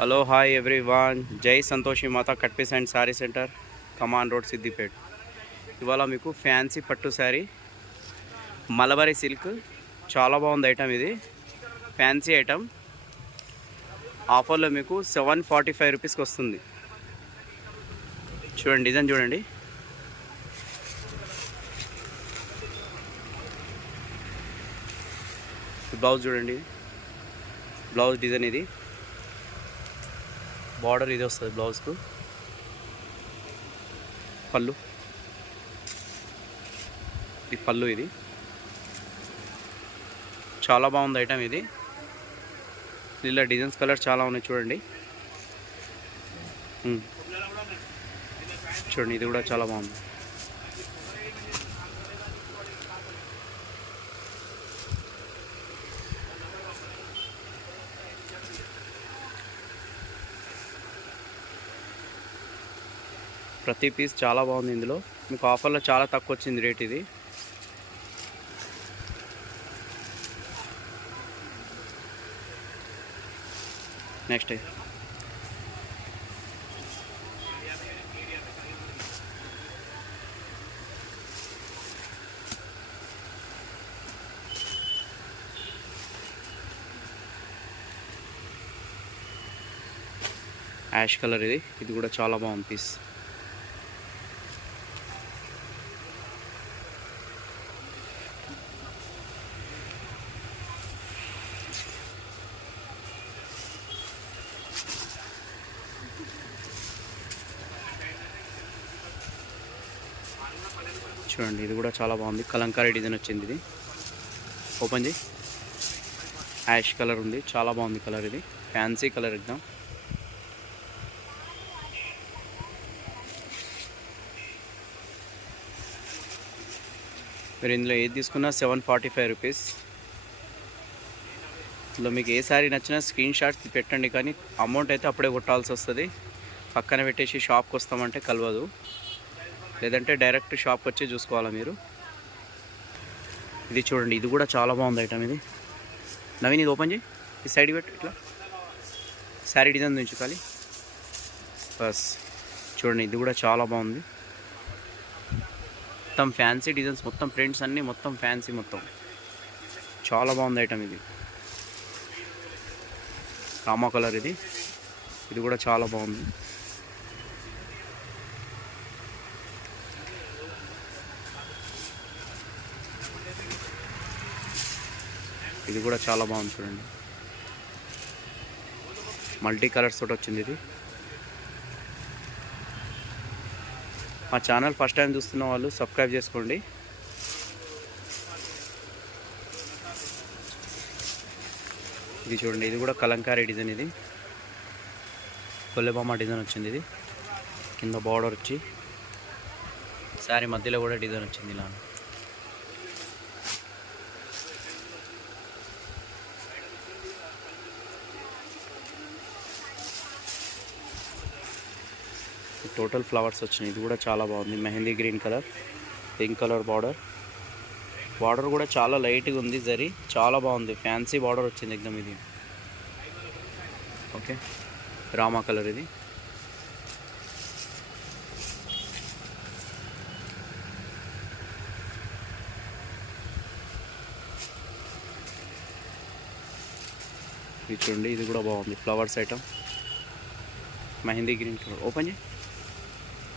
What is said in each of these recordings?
Hello hi everyone, Jai Santoshi Mata cut piece and sari centre, Kaman road, Siddipet. ఇవాళ మీకు ఫ్యాన్సీ పట్టు శారీ మలబారీ సిల్క్ చాలా బాగుంది ఐటమ్. ఇది ఫ్యాన్సీ ఐటమ్. ఆఫర్లో మీకు 745 రూపీస్కి వస్తుంది. చూడండి, డిజైన్ చూడండి. బ్లౌజ్ చూడండి, బ్లౌజ్ డిజైన్ ఇది. బార్డర్ ఇది వస్తుంది బ్లౌజ్కు. పళ్ళు, ఇది పళ్ళు. ఇది చాలా బాగుంది ఐటమ్. ఇది ఇలా డిజైన్స్ కలర్ చాలా ఉన్నాయి చూడండి. చూడండి, ఇది కూడా చాలా బాగుంది. ప్రతి పీస్ చాలా బాగుంది. ఇందులో మీకు ఆఫర్లో చాలా తక్కువ వచ్చింది రేట్. ఇది నెక్స్ట్ యాష్ కలర్. ఇది కూడా చాలా బాగుంది పీస్. చూడండి, ఇది కూడా చాలా బాగుంది. కలంకారీ డిజైన్ వచ్చింది. ఇది ఓపెన్ చేయి. యాష్ కలర్ ఉంది, చాలా బాగుంది కలర్. ఇది ఫ్యాన్సీ కలర్ ఎగ్దాం. మీరు ఇందులో ఏది తీసుకున్నా 745 రూపీస్. ఇందులో మీకు ఏ శారీ నచ్చినా స్క్రీన్ షాట్స్ పెట్టండి, కానీ అమౌంట్ అయితే అప్పుడే కొట్టాల్సి వస్తుంది. పక్కన పెట్టేసి షాప్కి వస్తామంటే కలవదు, లేదంటే డైరెక్ట్ షాప్కి వచ్చి చూసుకోవాలా మీరు. ఇది చూడండి, ఇది కూడా చాలా బాగుంది ఐటమ్. ఇది నవీన్, ఇది ఓపెన్ చేయి. ఈ సైడ్ పెట్టి ఇట్లా శారీ డిజైన్ ఉంచుకోవాలి బస్. చూడండి, ఇది కూడా చాలా బాగుంది. మొత్తం ఫ్యాన్సీ డిజైన్స్, మొత్తం ప్రింట్స్ అన్నీ మొత్తం ఫ్యాన్సీ, మొత్తం చాలా బాగుంది ఐటమ్. ఇది రామా కలర్. ఇది కూడా చాలా బాగుంది. ఇది కూడా చాలా బాగుంది చూడండి. మల్టీ కలర్స్ తోటి వచ్చింది. ఇది మా ఛానల్ ఫస్ట్ టైం చూస్తున్న వాళ్ళు సబ్స్క్రైబ్ చేసుకోండి. ఇది చూడండి, ఇది కూడా కలంకారీ డిజైన్. ఇది కొల్లెబొమ్మ డిజైన్ వచ్చింది. ఇది కింద బార్డర్ వచ్చి శారీ మధ్యలో కూడా డిజైన్ వచ్చింది ఇలా. టోటల్ ఫ్లవర్స్ వచ్చినాయి. ఇది కూడా చాలా బాగుంది. Mehndi green colour, pink colour border. Border కూడా చాలా లైట్గా ఉంది. జరీ చాలా బాగుంది. ఫ్యాన్సీ బార్డర్ వచ్చింది ఎగ్దమ్. ఇది ఓకే. రామా కలర్. ఇది చూడండి, ఇది కూడా బాగుంది. Flowers item, mehndi green colour. Open చేయి.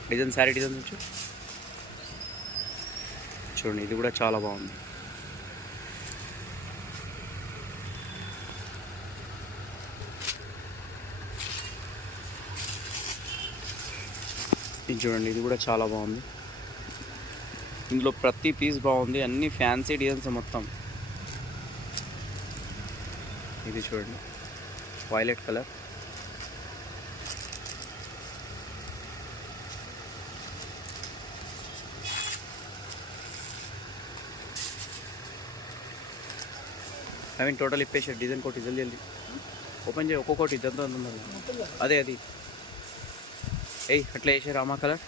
డిజైన్ శారీ డిజైన్ నుంచి చూడండి, ఇది కూడా చాలా బాగుంది. ఇది చూడండి, ఇది కూడా చాలా బాగుంది. ఇందులో ప్రతి పీస్ బాగుంది, అన్ని ఫ్యాన్సీ డిజైన్స్ మొత్తం. ఇది చూడండి, violet colour. I mean total ఇప్పేసాడు. డిజైన్ కోటి జల్దీ జల్దీ ఓపెన్ చేయి. ఒక్కొక్కటి ఇదంతా అదే అది అట్లా వేసే రామా కలర్.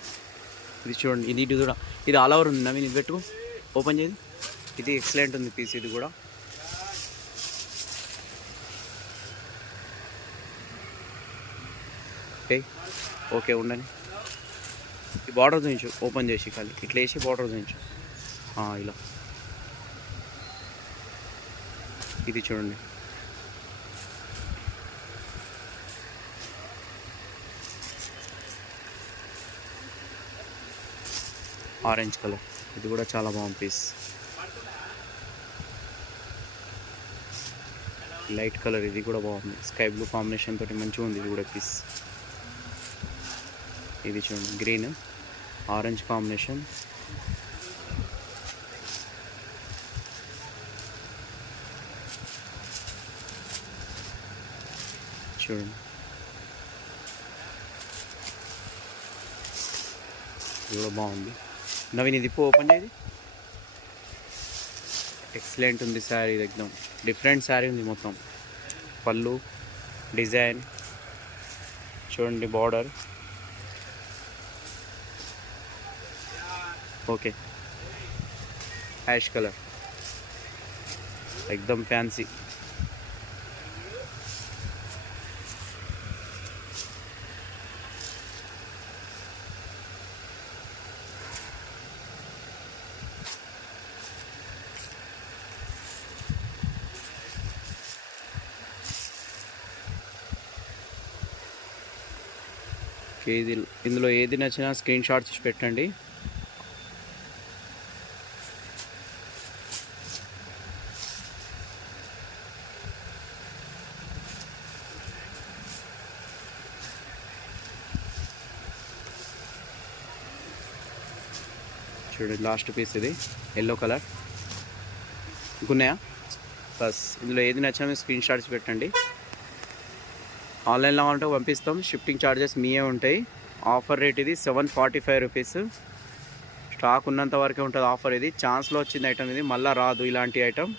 ఇది చూడండి, ఇది కూడా ఇది ఆల్ ఓవర్ ఉంది. నవీన్, ఇది పెట్టుకో. ఓపెన్ చేయి. ఇది ఎక్సలెంట్ ఉంది పీస్. ఇది కూడా ఓకే ఓకే ఉండని. ఈ బార్డర్ చూపించు ఓపెన్ చేసి ఖాళీ ఇట్లా వేసి బార్డర్ చూపించు. ఇలా ఇది చూడండి. ఆరెంజ్ కలర్ ఇది కూడా చాలా బాగుంది పీస్. లైట్ కలర్ ఇది కూడా బాగుంది. స్కై బ్లూ కాంబినేషన్ తోటి మంచిగా ఉంది ఇది కూడా పీస్. ఇది చూడండి గ్రీన్ ఆరెంజ్ కాంబినేషన్. చూడండి ఇది కూడా బాగుంది. నవీన్ ఇది ఓపెన్ చేయది. ఎక్సలెంట్ ఉంది శారీ. ఇది ఎక్దమ్ డిఫరెంట్ శారీ ఉంది. మొత్తం పళ్ళు డిజైన్ చూడండి. బార్డర్ ఓకే యాష్ కలర్ ఎక్దమ్ ఫ్యాన్సీ. ఇది ఇందులో ఏది నచ్చినా స్క్రీన్ షాట్స్ పెట్టండి. చూడండి లాస్ట్ పీస్ ఇది ఎల్లో కలర్. ఇంకున్నాయా? బస్ ఇందులో ఏది నచ్చినా మీరు స్క్రీన్ షాట్స్ పెట్టండి. ఆన్లైన్లో కావాలంటే పంపిస్తాం. షిఫ్టింగ్ ఛార్జెస్ మీయే ఉంటాయి. ఆఫర్ రేట్ ఇది 745 రూపీస్. స్టాక్ ఉన్నంత వరకే ఉంటుంది ఆఫర్. ఇది ఛాన్స్లో వచ్చింది ఐటమ్. ఇది మళ్ళీ రాదు ఇలాంటి ఐటమ్.